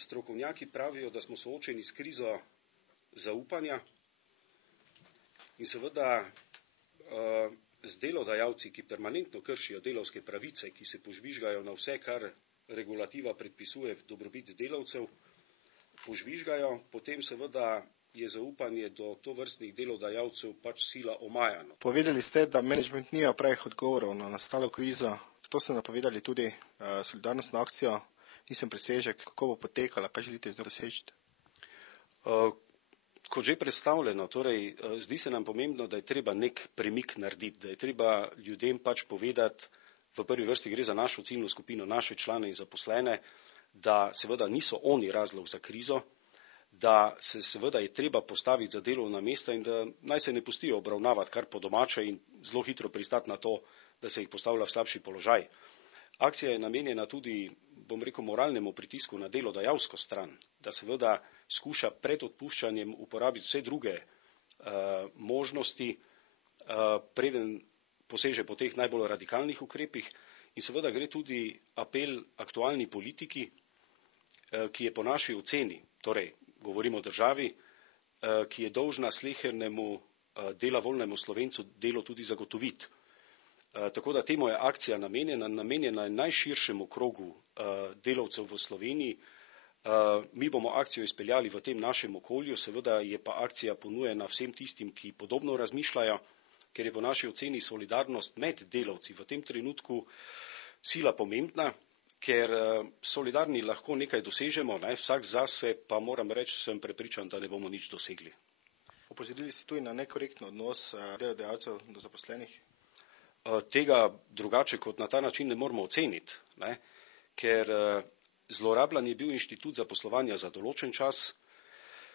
strokovnjaki pravijo, da smo soočeni s krizo zaupanja in seveda z delodajalci, ki permanentno kršijo delavske pravice, ki se požvižgajo na vse, kar regulativa predpisuje v dobrobit delavcev, požvižgajo, potem seveda je zaupanje do tovrstnih delodajalcev pač sila omajano. Povedali ste, da menedžment nima pravih odgovorov na nastalo krizo, zato ste napovedali tudi solidarnostno akcijo. Nisem presežek, kako bo potekala, kaj želite zdaj doseči? Kot že predstavljeno, torej zdi se nam pomembno, da je treba nek premik narediti, da je treba ljudem pač povedati, v prvi vrsti gre za našo ciljno skupino, naše člane in zaposlene, da seveda niso oni razlog za krizo, da se seveda je treba postaviti za delovna mesta in da naj se ne pustijo obravnavati kar po domače in zelo hitro pristati na to, da se jih postavlja v slabši položaj. Akcija je namenjena tudi, bom rekel, moralnemu pritisku na delodajalsko stran, da seveda skuša pred odpuščanjem uporabiti vse druge možnosti, preden poseže po teh najbolj radikalnih ukrepih in seveda gre tudi apel aktualni politiki, ki je po naši oceni, torej govorimo o državi, ki je dolžna slehernemu delavoljnemu Slovencu delo tudi zagotoviti. Tako da temu je akcija namenjena je najširšemu krogu delavcev v Sloveniji. Mi bomo akcijo izpeljali v tem našem okolju, seveda je pa akcija ponujena vsem tistim, ki podobno razmišljajo, ker je po naši oceni solidarnost med delavci v tem trenutku sila pomembna, ker solidarni lahko nekaj dosežemo, vsak zase pa moram reči, sem prepričan, da ne bomo nič dosegli. Opozorili ste tudi na nekorektno odnos delodajalcev do zaposlenih? Tega drugače kot na ta način ne moramo oceniti, ker zlorabljan je bil inštitut zaposlovanja za določen čas,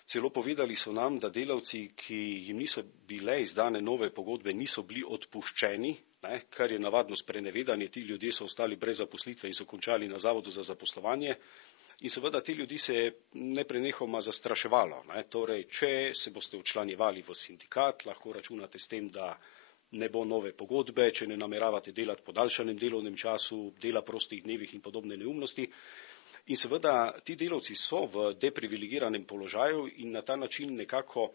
celo povedali so nam, da delavci, ki jim niso bile izdane nove pogodbe, niso bili odpuščeni, kar je navadno sprenevedanje, ti ljudje so ostali brez zaposlitve in so končali na Zavodu za zaposlovanje in seveda ti ljudi se je neprenehoma zastraševalo. Torej, če se boste včlanjevali v sindikat, lahko računate s tem, da ne bo nove pogodbe, če ne nameravate delati po podaljšanem delovnem času, dela prostih dnevih in podobne neumnosti. In seveda ti delavci so v deprivilegiranem položaju in na ta način nekako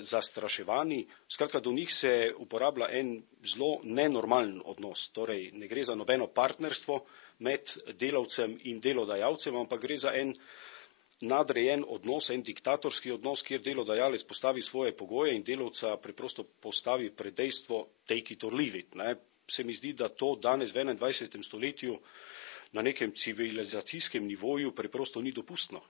zastraševani. Skratka, do njih se uporablja en zelo nenormalen odnos. Torej, ne gre za nobeno partnerstvo med delavcem in delodajalcem, ampak gre za en nadrejen odnos, en diktatorski odnos, kjer delodajalec postavi svoje pogoje in delavca preprosto postavi pred dejstvo take it or leave it. Se mi zdi, da to danes v 21. stoletju na nekem civilizacijskem nivoju preprosto ni dopustno.